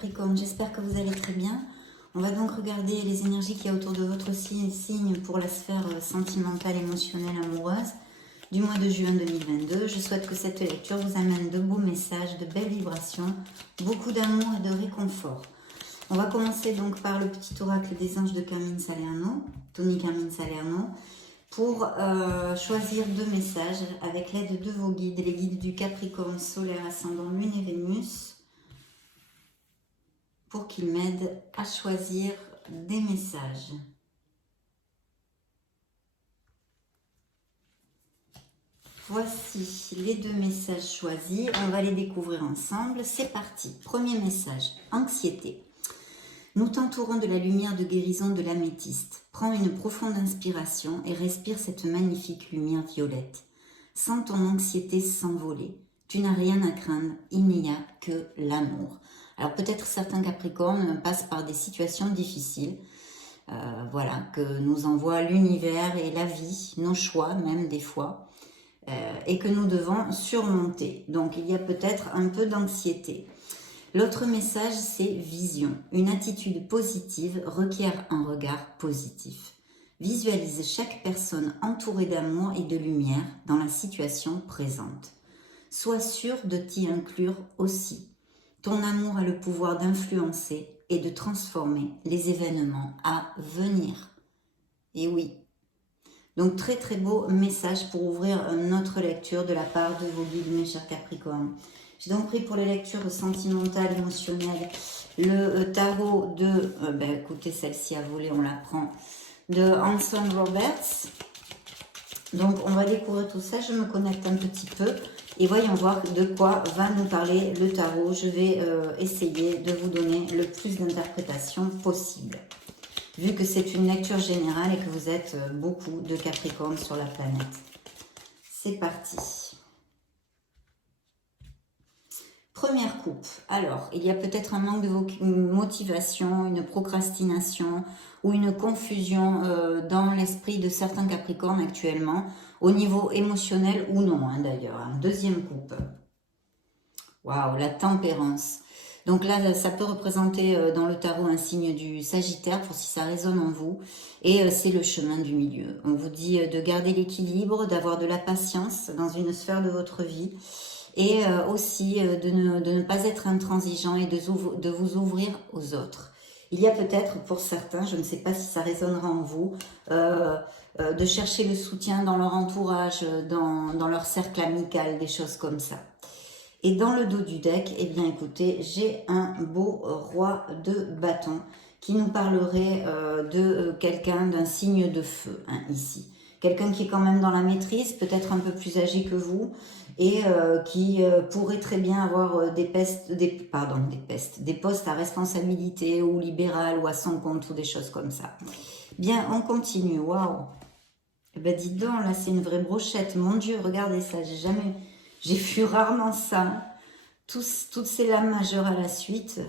Capricorne, j'espère que vous allez très bien. On va donc regarder les énergies qu'il y a autour de votre signe pour la sphère sentimentale, émotionnelle, amoureuse du mois de juin 2022. Je souhaite que cette lecture vous amène de beaux messages, de belles vibrations, beaucoup d'amour et de réconfort. On va commencer donc par le petit oracle des anges de Carmine Salerno, Tony Carmine Salerno, pour choisir deux messages avec l'aide de vos guides, les guides du Capricorne solaire, ascendant Lune et Vénus, pour qu'ils m'aident à choisir des messages. Voici les deux messages choisis, on va les découvrir ensemble. C'est parti. Premier message, anxiété. Nous t'entourons de la lumière de guérison de l'améthyste. Prends une profonde inspiration et respire cette magnifique lumière violette. Sens ton anxiété s'envoler. Tu n'as rien à craindre, il n'y a que l'amour. Alors peut-être certains Capricornes passent par des situations difficiles, voilà, que nous envoie l'univers et la vie, nos choix même des fois, et que nous devons surmonter. Donc il y a peut-être un peu d'anxiété. L'autre message, c'est vision. Une attitude positive requiert un regard positif. Visualise chaque personne entourée d'amour et de lumière dans la situation présente. Sois sûr de t'y inclure aussi. Ton amour a le pouvoir d'influencer et de transformer les événements à venir. Et oui. Donc très très beau message pour ouvrir notre lecture de la part de vos guides, mes chers Capricornes. J'ai donc pris pour les lectures sentimentales, émotionnelles, le tarot de, écoutez, celle-ci a volé, on la prend, de Anson Roberts. Donc on va découvrir tout ça, je me connecte un petit peu et voyons voir de quoi va nous parler le tarot. Je vais essayer de vous donner le plus d'interprétations possible, vu que c'est une lecture générale et que vous êtes beaucoup de Capricornes sur la planète. C'est parti. Première coupe. Alors, il y a peut-être un manque de motivation, une procrastination ou une confusion dans l'esprit de certains Capricornes actuellement, au niveau émotionnel ou non, hein, d'ailleurs. Deuxième coupe. Waouh, la tempérance. Donc là, ça peut représenter dans le tarot un signe du Sagittaire, pour si ça résonne en vous. Et c'est le chemin du milieu. On vous dit de garder l'équilibre, d'avoir de la patience dans une sphère de votre vie. Et aussi de ne pas être intransigeant et de vous ouvrir aux autres. Il y a peut-être pour certains, je ne sais pas si ça résonnera en vous, de chercher le soutien dans leur entourage, dans leur cercle amical, des choses comme ça. Et dans le dos du deck, eh bien écoutez, j'ai un beau roi de bâton qui nous parlerait de quelqu'un d'un signe de feu, hein, ici. Quelqu'un qui est quand même dans la maîtrise, peut-être un peu plus âgé que vous, et qui pourrait très bien avoir des postes à responsabilité ou libéral ou à son compte ou des choses comme ça. Bien, on continue. Waouh. Eh ben dis donc, là c'est une vraie brochette. Mon Dieu, regardez ça. J'ai vu rarement ça. Toutes ces lames majeures à la suite.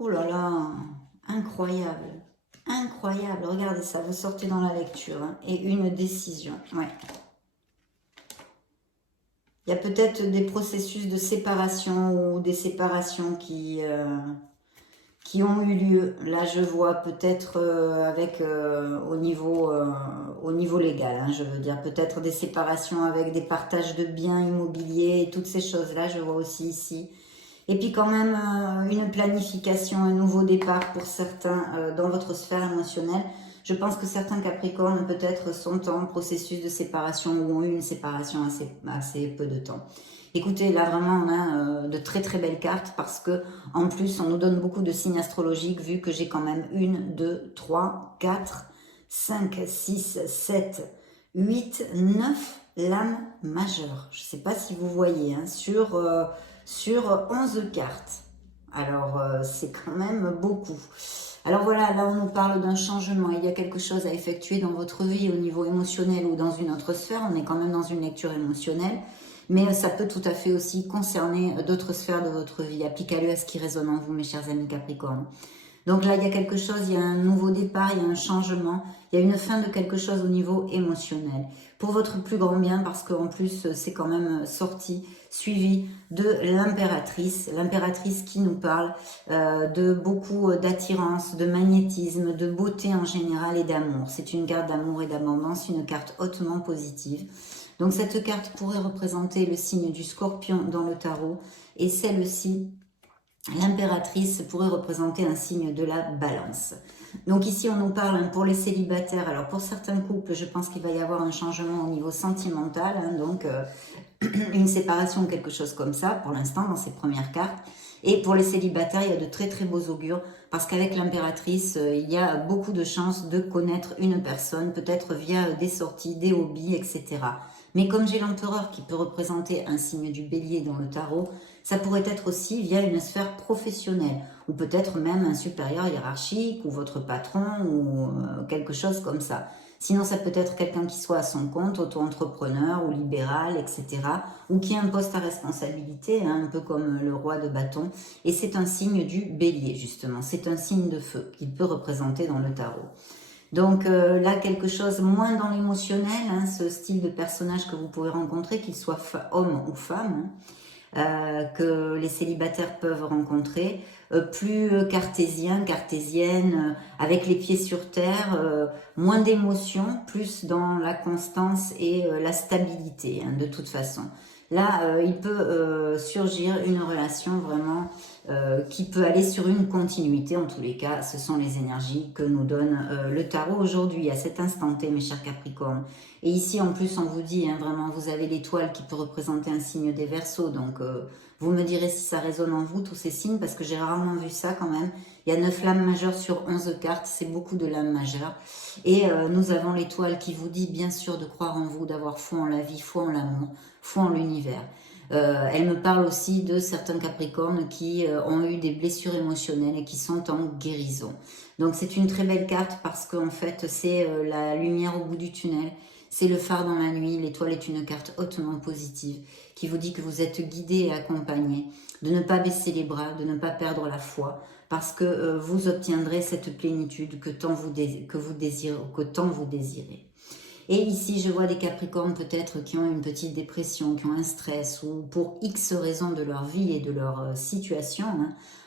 Oh là là, incroyable. Incroyable, regardez ça, vous sortez dans la lecture, hein, et une décision, ouais. Il y a peut-être des processus de séparation ou des séparations qui ont eu lieu. Là, je vois peut-être au niveau légal, hein, je veux dire, peut-être des séparations avec des partages de biens immobiliers et toutes ces choses-là, je vois aussi ici. Et puis quand même une planification, un nouveau départ pour certains dans votre sphère émotionnelle. Je pense que certains Capricornes peut-être sont en processus de séparation ou ont eu une séparation assez peu de temps. Écoutez, là vraiment on a de très très belles cartes parce que en plus on nous donne beaucoup de signes astrologiques vu que j'ai quand même 1, 2, 3, 4, 5, 6, 7, 8, 9 lames majeures. Je ne sais pas si vous voyez, hein, sur 11 cartes. Alors, c'est quand même beaucoup. Alors voilà, là on nous parle d'un changement. Il y a quelque chose à effectuer dans votre vie au niveau émotionnel ou dans une autre sphère. On est quand même dans une lecture émotionnelle. Mais ça peut tout à fait aussi concerner d'autres sphères de votre vie. Appliquez-le à ce qui résonne en vous, mes chers amis Capricornes. Donc là, il y a quelque chose, il y a un nouveau départ, il y a un changement, il y a une fin de quelque chose au niveau émotionnel. Pour votre plus grand bien, parce qu'en plus, c'est quand même sorti, suivi de l'impératrice qui nous parle de beaucoup d'attirance, de magnétisme, de beauté en général et d'amour. C'est une carte d'amour et d'abondance, une carte hautement positive. Donc cette carte pourrait représenter le signe du Scorpion dans le tarot, et celle-ci, l'impératrice, pourrait représenter un signe de la Balance. Donc ici on nous parle pour les célibataires. Alors pour certains couples, je pense qu'il va y avoir un changement au niveau sentimental, donc une séparation ou quelque chose comme ça pour l'instant dans ces premières cartes. Et pour les célibataires, il y a de très très beaux augures, parce qu'avec l'impératrice, il y a beaucoup de chances de connaître une personne, peut-être via des sorties, des hobbies, etc. Mais comme j'ai l'empereur qui peut représenter un signe du bélier dans le tarot, ça pourrait être aussi via une sphère professionnelle, ou peut-être même un supérieur hiérarchique, ou votre patron, ou quelque chose comme ça. Sinon, ça peut être quelqu'un qui soit à son compte, auto-entrepreneur ou libéral, etc. Ou qui a un poste à responsabilité, un peu comme le roi de bâton. Et c'est un signe du bélier, justement. C'est un signe de feu qu'il peut représenter dans le tarot. Donc là, quelque chose moins dans l'émotionnel, ce style de personnage que vous pouvez rencontrer, qu'il soit homme ou femme, que les célibataires peuvent rencontrer, plus cartésienne, avec les pieds sur terre, moins d'émotions, plus dans la constance et la stabilité, de toute façon. Là, il peut surgir une relation vraiment qui peut aller sur une continuité. En tous les cas, ce sont les énergies que nous donne le tarot aujourd'hui, à cet instant T, mes chers Capricornes. Et ici, en plus, on vous dit, vraiment, vous avez l'étoile qui peut représenter un signe des Verseaux. Donc, vous me direz si ça résonne en vous, tous ces signes, parce que j'ai rarement vu ça quand même. Il y a 9 lames majeures sur 11 cartes, c'est beaucoup de lames majeures. Et nous avons l'étoile qui vous dit, bien sûr, de croire en vous, d'avoir foi en la vie, foi en l'amour, foi en l'univers. Elle me parle aussi de certains Capricornes qui ont eu des blessures émotionnelles et qui sont en guérison. Donc, c'est une très belle carte parce qu'en fait, c'est la lumière au bout du tunnel. C'est le phare dans la nuit. L'étoile est une carte hautement positive qui vous dit que vous êtes guidé et accompagné, de ne pas baisser les bras, de ne pas perdre la foi, parce que vous obtiendrez cette plénitude que tant vous désirez. Et ici, je vois des Capricornes peut-être qui ont une petite dépression, qui ont un stress, ou pour X raisons de leur vie et de leur situation,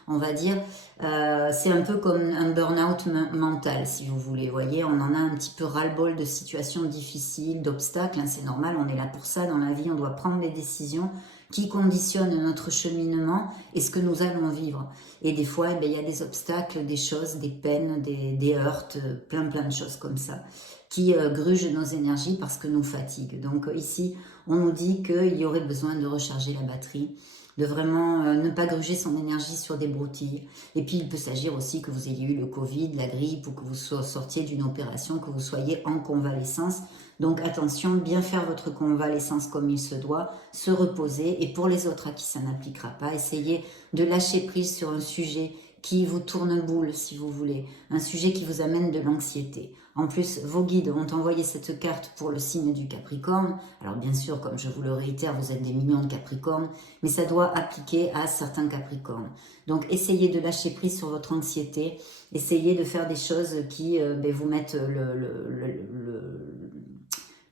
on va dire, c'est un peu comme un burn-out mental, si vous voulez. Vous voyez, on en a un petit peu ras-le-bol de situations difficiles, d'obstacles, c'est normal, on est là pour ça dans la vie, on doit prendre des décisions qui conditionnent notre cheminement et ce que nous allons vivre. Et des fois, il y a des obstacles, des choses, des peines, des heurts, plein de choses comme ça, qui grugent nos énergies parce que nous fatiguent. Donc ici, on nous dit qu'il y aurait besoin de recharger la batterie, de vraiment ne pas gruger son énergie sur des broutilles. Et puis, il peut s'agir aussi que vous ayez eu le Covid, la grippe, ou que vous sortiez d'une opération, que vous soyez en convalescence. Donc, attention, bien faire votre convalescence comme il se doit, se reposer. Et pour les autres à qui ça n'appliquera pas, essayez de lâcher prise sur un sujet qui vous tourne boule, si vous voulez. Un sujet qui vous amène de l'anxiété. En plus, vos guides ont envoyé cette carte pour le signe du Capricorne. Alors bien sûr, comme je vous le réitère, vous êtes des millions de Capricornes, mais ça doit appliquer à certains Capricornes. Donc essayez de lâcher prise sur votre anxiété, essayez de faire des choses qui vous mettent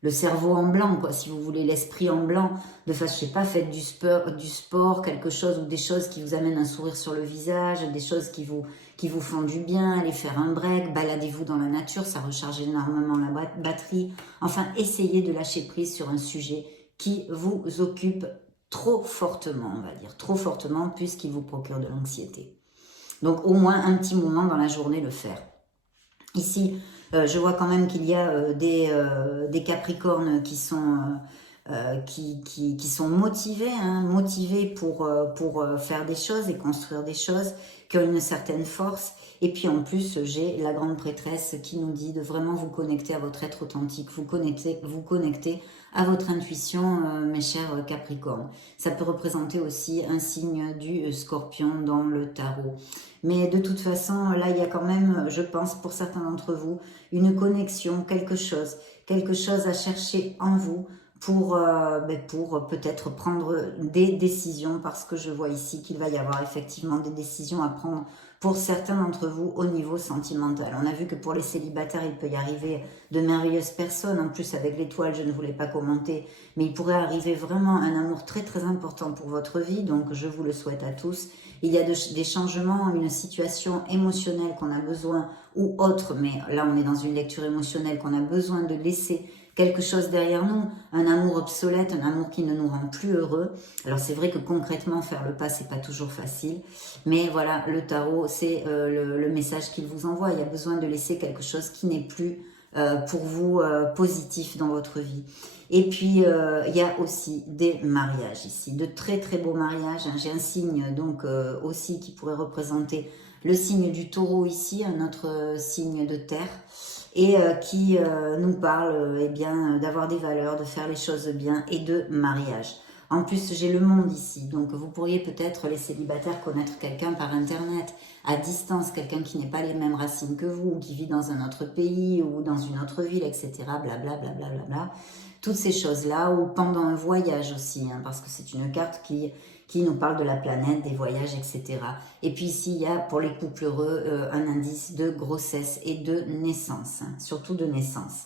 le cerveau en blanc, quoi, si vous voulez, l'esprit en blanc, de façon, je sais pas, faites du sport, quelque chose, ou des choses qui vous amènent un sourire sur le visage, des choses qui vous font du bien, allez faire un break, baladez-vous dans la nature, ça recharge énormément la batterie. Enfin, essayez de lâcher prise sur un sujet qui vous occupe trop fortement, on va dire, trop fortement, puisqu'il vous procure de l'anxiété. Donc, au moins un petit moment dans la journée, le faire. Ici, je vois quand même qu'il y a des Capricornes qui sont motivés pour faire des choses et construire des choses, qui ont une certaine force. Et puis en plus, j'ai la grande prêtresse qui nous dit de vraiment vous connecter à votre être authentique, vous connecter à votre intuition, mes chers Capricornes. Ça peut représenter aussi un signe du Scorpion dans le tarot. Mais de toute façon, là, il y a quand même, je pense, pour certains d'entre vous, une connexion, quelque chose à chercher en vous pour peut-être prendre des décisions, parce que je vois ici qu'il va y avoir effectivement des décisions à prendre pour certains d'entre vous au niveau sentimental. On a vu que pour les célibataires, il peut y arriver de merveilleuses personnes. En plus, avec l'étoile, je ne voulais pas commenter, mais il pourrait arriver vraiment un amour très très important pour votre vie, donc je vous le souhaite à tous. Il y a des changements, une situation émotionnelle qu'on a besoin, ou autre, mais là on est dans une lecture émotionnelle, qu'on a besoin de laisser quelque chose derrière nous, un amour obsolète, un amour qui ne nous rend plus heureux. Alors c'est vrai que concrètement faire le pas c'est pas toujours facile, mais voilà, le tarot c'est le message qu'il vous envoie. Il y a besoin de laisser quelque chose qui n'est plus pour vous positif dans votre vie. Et puis il y a aussi des mariages ici, de très très beaux mariages. J'ai un signe donc aussi qui pourrait représenter le signe du taureau ici, un autre signe de terre, et qui nous parle eh bien d'avoir des valeurs, de faire les choses bien et de mariage. En plus, j'ai le monde ici, donc vous pourriez peut-être, les célibataires, connaître quelqu'un par Internet, à distance, quelqu'un qui n'est pas les mêmes racines que vous, ou qui vit dans un autre pays, ou dans une autre ville, etc. Blablabla, blablabla, bla. Toutes ces choses-là, ou pendant un voyage aussi, hein, parce que c'est une carte qui nous parle de la planète, des voyages, etc. Et puis ici, il y a pour les couples heureux un indice de grossesse et de naissance, hein, surtout de naissance.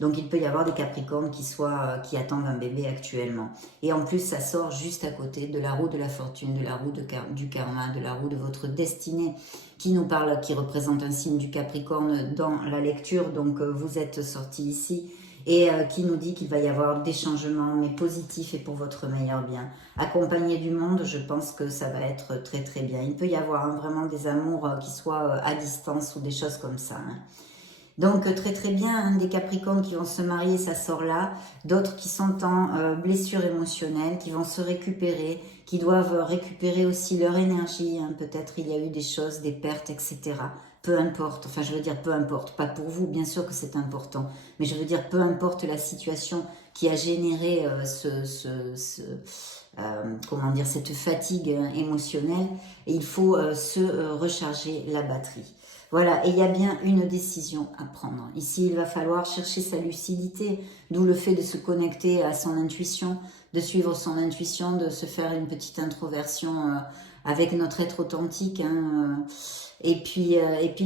Donc il peut y avoir des Capricornes qui attendent un bébé actuellement. Et en plus, ça sort juste à côté de la roue de la fortune, de la roue du karma, de la roue de votre destinée, qui nous parle, qui représente un signe du Capricorne dans la lecture. Donc vous êtes sortis ici. Et qui nous dit qu'il va y avoir des changements, mais positifs et pour votre meilleur bien. Accompagné du monde, je pense que ça va être très très bien. Il peut y avoir vraiment des amours qui soient à distance ou des choses comme ça. Hein. Donc très très bien, hein, des Capricornes qui vont se marier, ça sort là. D'autres qui sont en blessure émotionnelle, qui vont se récupérer, qui doivent récupérer aussi leur énergie. Hein. Peut-être il y a eu des choses, des pertes, etc. Peu importe, enfin je veux dire peu importe, pas pour vous, bien sûr que c'est important, mais je veux dire peu importe la situation qui a généré comment dire, cette fatigue émotionnelle, et il faut se recharger la batterie. Voilà, et il y a bien une décision à prendre. Ici, il va falloir chercher sa lucidité, d'où le fait de se connecter à son intuition, de suivre son intuition, de se faire une petite introversion avec notre être authentique, hein, et puis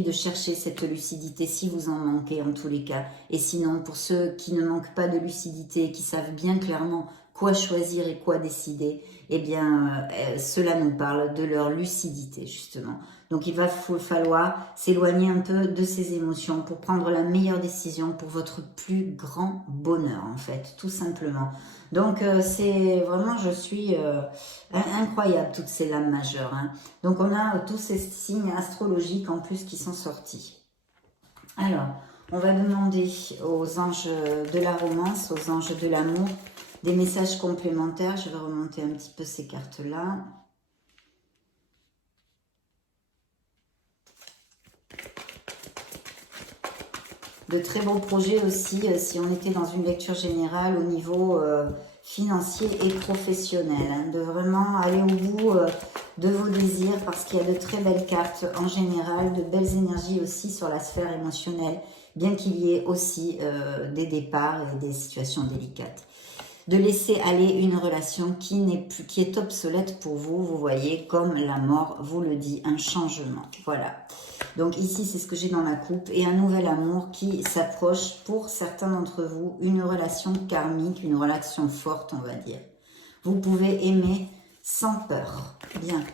de chercher cette lucidité si vous en manquez en tous les cas. Et sinon, pour ceux qui ne manquent pas de lucidité, qui savent bien clairement quoi choisir et quoi décider, eh bien, cela nous parle de leur lucidité, justement. Donc, il va falloir s'éloigner un peu de ces émotions pour prendre la meilleure décision pour votre plus grand bonheur, en fait, tout simplement. Donc, c'est vraiment, je suis incroyable, toutes ces lames majeures. Hein. Donc, on a tous ces signes astrologiques en plus qui sont sortis. Alors, on va demander aux anges de la romance, aux anges de l'amour, des messages complémentaires. Je vais remonter un petit peu ces cartes-là. De très beaux projets aussi, si on était dans une lecture générale au niveau financier et professionnel. Hein, de vraiment aller au bout de vos désirs, parce qu'il y a de très belles cartes en général, de belles énergies aussi sur la sphère émotionnelle, bien qu'il y ait aussi des départs et des situations délicates. De laisser aller une relation qui est obsolète pour vous, vous voyez, comme la mort vous le dit, un changement. Voilà. Donc ici, c'est ce que j'ai dans ma coupe, et un nouvel amour qui s'approche pour certains d'entre vous, une relation karmique, une relation forte, on va dire. Vous pouvez aimer sans peur. Bien.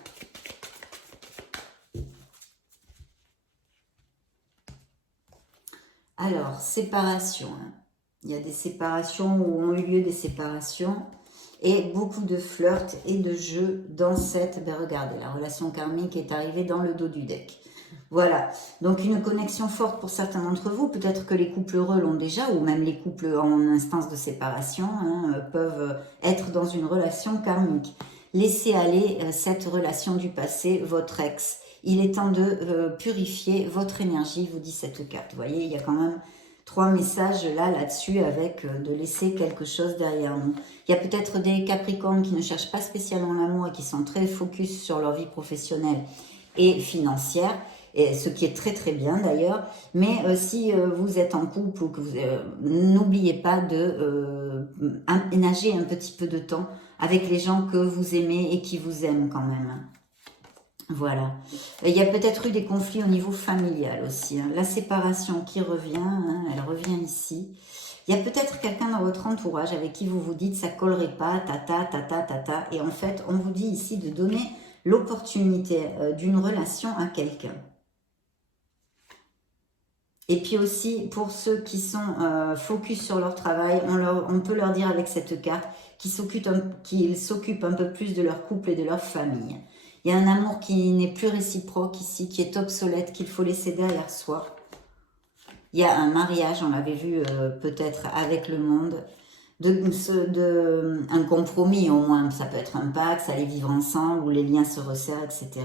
Alors, séparation. Hein. Il y a des séparations ou ont eu lieu des séparations et beaucoup de flirts et de jeux dans cette... Ben regardez, la relation karmique est arrivée dans le dos du deck. Voilà, donc une connexion forte pour certains d'entre vous. Peut-être que les couples heureux l'ont déjà, ou même les couples en instance de séparation hein, peuvent être dans une relation karmique. Laissez aller cette relation du passé, votre ex. Il est temps de purifier votre énergie, vous dit cette carte. Vous voyez, il y a quand même 3 messages là-dessus avec de laisser quelque chose derrière nous. Il y a peut-être des Capricornes qui ne cherchent pas spécialement l'amour et qui sont très focus sur leur vie professionnelle et financière, et ce qui est très très bien d'ailleurs. Mais si vous êtes en couple ou que vous n'oubliez pas de ménager un petit peu de temps avec les gens que vous aimez et qui vous aiment quand même. Voilà. Et il y a peut-être eu des conflits au niveau familial aussi. Hein. La séparation qui revient, hein, elle revient ici. Il y a peut-être quelqu'un dans votre entourage avec qui vous vous dites ça collerait pas, tata, tata, tata. Et en fait, on vous dit ici de donner l'opportunité d'une relation à quelqu'un. Et puis aussi, pour ceux qui sont focus sur leur travail, on peut leur dire avec cette carte qu'ils s'occupent un peu plus de leur couple et de leur famille. Il y a un amour qui n'est plus réciproque ici, qui est obsolète, qu'il faut laisser derrière soi. Il y a un mariage, on l'avait vu peut-être avec le monde, un compromis au moins, ça peut être un pacte, aller vivre ensemble, où les liens se resserrent, etc.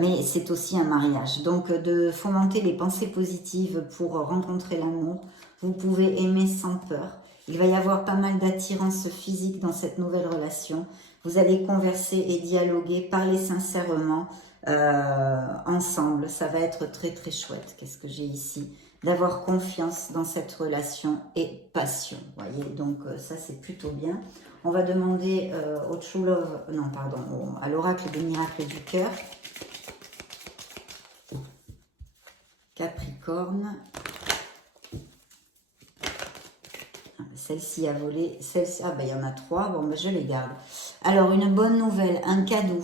Mais c'est aussi un mariage. Donc de fomenter les pensées positives pour rencontrer l'amour. Vous pouvez aimer sans peur. Il va y avoir pas mal d'attirance physique dans cette nouvelle relation. Vous allez converser et dialoguer, parler sincèrement ensemble. Ça va être très très chouette. Qu'est-ce que j'ai ici ? D'avoir confiance dans cette relation et passion. Voyez, donc ça c'est plutôt bien. On va demander au True Love, non pardon, à l'oracle des miracles du cœur. Capricorne. Celle-ci a volé, celle-ci, ah ben il y en a 3, bon ben je les garde. Alors une bonne nouvelle, un cadeau,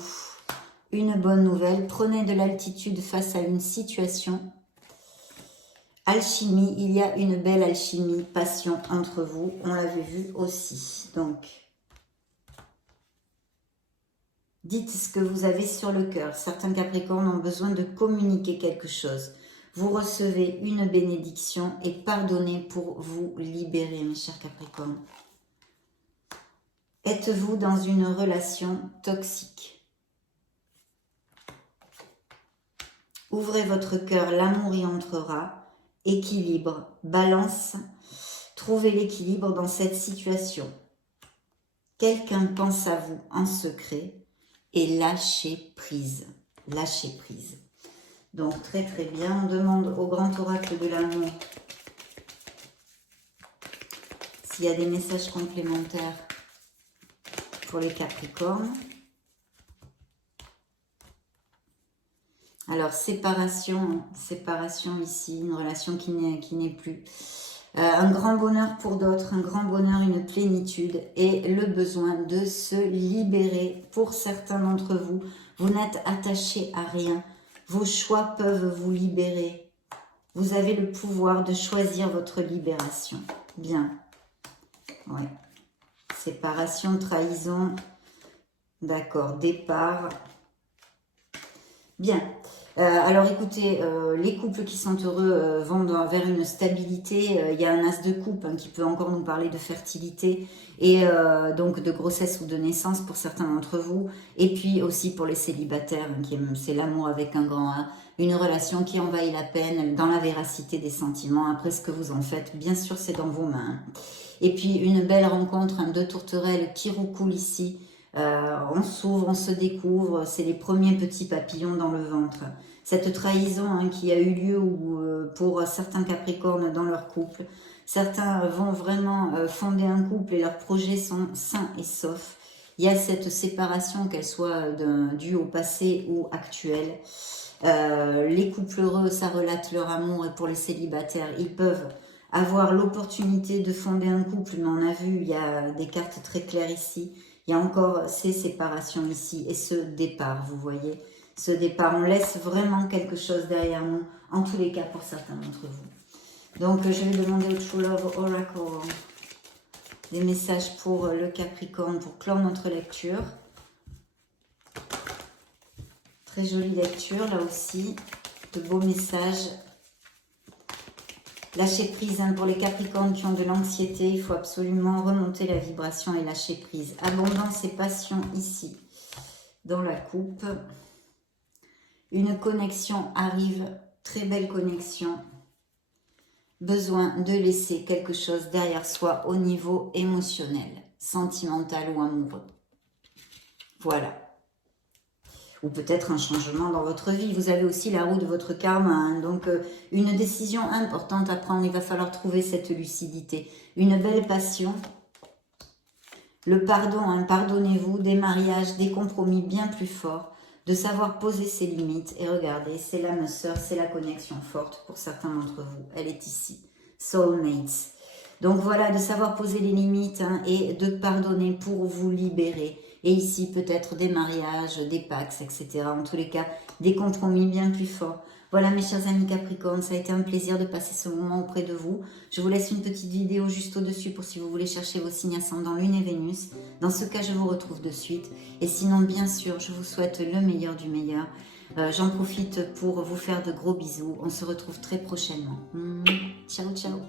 une bonne nouvelle, prenez de l'altitude face à une situation. Alchimie, il y a une belle alchimie, passion entre vous, on l'avait vu aussi. Donc, dites ce que vous avez sur le cœur. Certains Capricornes ont besoin de communiquer quelque chose. Vous recevez une bénédiction et pardonnez pour vous libérer, mes chers Capricornes. Êtes-vous dans une relation toxique? Ouvrez votre cœur, l'amour y entrera. Équilibre, balance, trouvez l'équilibre dans cette situation. Quelqu'un pense à vous en secret et lâchez prise. Lâchez prise. Donc très très bien, on demande au grand oracle de l'amour s'il y a des messages complémentaires pour les Capricornes. Alors, séparation ici, une relation qui n'est plus. Un grand bonheur pour d'autres, un grand bonheur, une plénitude et le besoin de se libérer. Pour certains d'entre vous, vous n'êtes attachés à rien. Vos choix peuvent vous libérer. Vous avez le pouvoir de choisir votre libération. Bien. Ouais. Séparation, trahison. D'accord, départ. Bien. Alors écoutez, les couples qui sont heureux vont vers une stabilité. Il y a un as de coupe qui peut encore nous parler de fertilité et donc de grossesse ou de naissance pour certains d'entre vous. Et puis aussi pour les célibataires, c'est l'amour avec un grand A. Une relation qui envahit la peine dans la véracité des sentiments. Après ce que vous en faites, bien sûr c'est dans vos mains. Et puis une belle rencontre, deux tourterelles qui roucoulent ici. On s'ouvre, on se découvre, c'est les premiers petits papillons dans le ventre. Cette trahison qui a eu lieu pour certains Capricornes dans leur couple. Certains vont vraiment fonder un couple et leurs projets sont sains et saufs. Il y a cette séparation, qu'elle soit due au passé ou actuelle. Les couples heureux, ça relate leur amour, et pour les célibataires, ils peuvent avoir l'opportunité de fonder un couple, mais on a vu, il y a des cartes très claires ici. Il y a encore ces séparations ici et ce départ, vous voyez. Ce départ, on laisse vraiment quelque chose derrière nous, en tous les cas pour certains d'entre vous. Donc, je vais demander au True Love Oracle des messages pour le Capricorne, pour clore notre lecture. Très jolie lecture, là aussi. De beaux messages. Lâcher prise pour les Capricornes qui ont de l'anxiété. Il faut absolument remonter la vibration et lâcher prise. Abondance et passion ici, dans la coupe. Une connexion arrive, très belle connexion. Besoin de laisser quelque chose derrière soi au niveau émotionnel, sentimental ou amoureux. Voilà. Ou peut-être un changement dans votre vie. Vous avez aussi la roue de votre karma, donc une décision importante à prendre. Il va falloir trouver cette lucidité. Une belle passion. Le pardon, pardonnez-vous, des mariages, des compromis bien plus forts. de savoir poser ses limites. Et regardez, c'est l'âme sœur, c'est la connexion forte pour certains d'entre vous. Elle est ici. Soulmates. Donc voilà, de savoir poser les limites hein, et de pardonner pour vous libérer. Et ici, peut-être des mariages, des pax, etc. En tous les cas, des compromis bien plus forts. Voilà mes chers amis Capricorne, ça a été un plaisir de passer ce moment auprès de vous. Je vous laisse une petite vidéo juste au-dessus pour si vous voulez chercher vos signes ascendants Lune et Vénus. Dans ce cas, je vous retrouve de suite. Et sinon, bien sûr, je vous souhaite le meilleur du meilleur. J'en profite pour vous faire de gros bisous. On se retrouve très prochainement. Ciao, ciao.